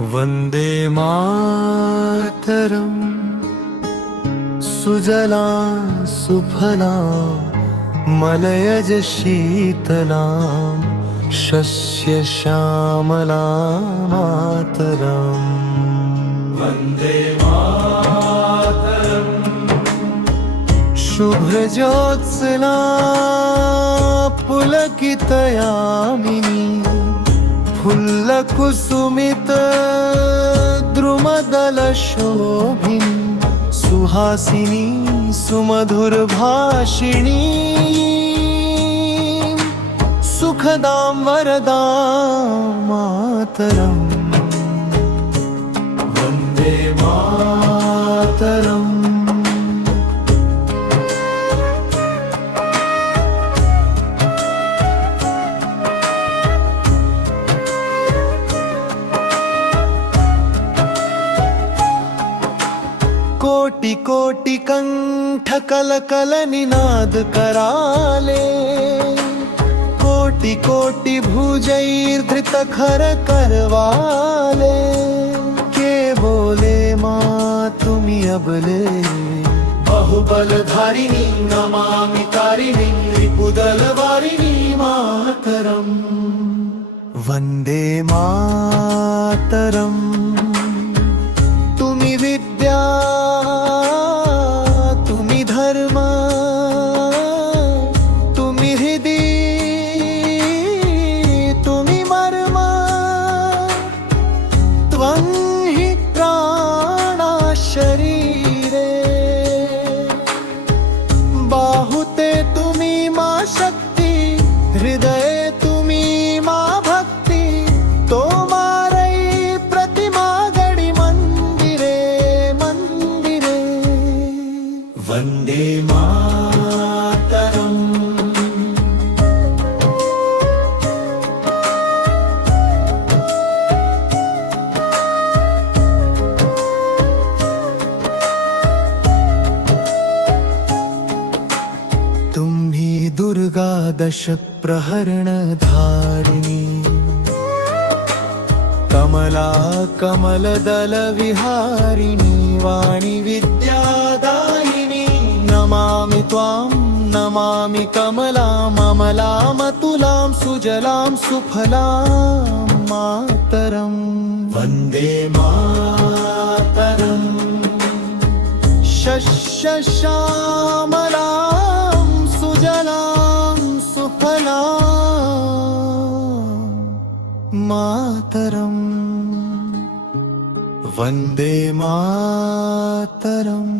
वंदे मातरम सुजला सुफला मलयज शीतला शस्य श्यामला मातरम वंदे मातरम शुभ्रज्योत्स्ना पुलकितयामिनी फुल्लकुसुमित द्रुमदलशोभिनी सुहासिनी सुमधुरभाषिणी सुखदां वरदां मातरं वन्दे मातरम्। कोटि कोटि कंठ कल कल निनाद कराले कोटि कोटि भुजैर्धृत खर करवाले के बोले माँ तुम्ही अबले बहुबलधारिणी नमामि तारिणी रिपुदलवारिणी मातरम वंदे मातरम। तुम्ही विद्या तुम्ही धर्म तुम्ही हृदय तुम्ही मर्म त्वं हि प्राणा शरीरे बाहुते तुम्ही मा शक्ती हृदय तुम्ही मा भक्ती तो मारई प्रतिमा गडी मंदिरे मंदिरे वंदे मातरम। तुम्ही दुर्गा दश प्रहरण धारिणी कमला कमलदल विहारिणी वाणी विद्यादायिनी नमामि त्वां नमामि कमलां अमलामतुलां सुजलां सुफलां मातरं वन्दे मातरम्। शस्यश्यामलां सुजलां सुफलां मातरं वन्दे मातरम्।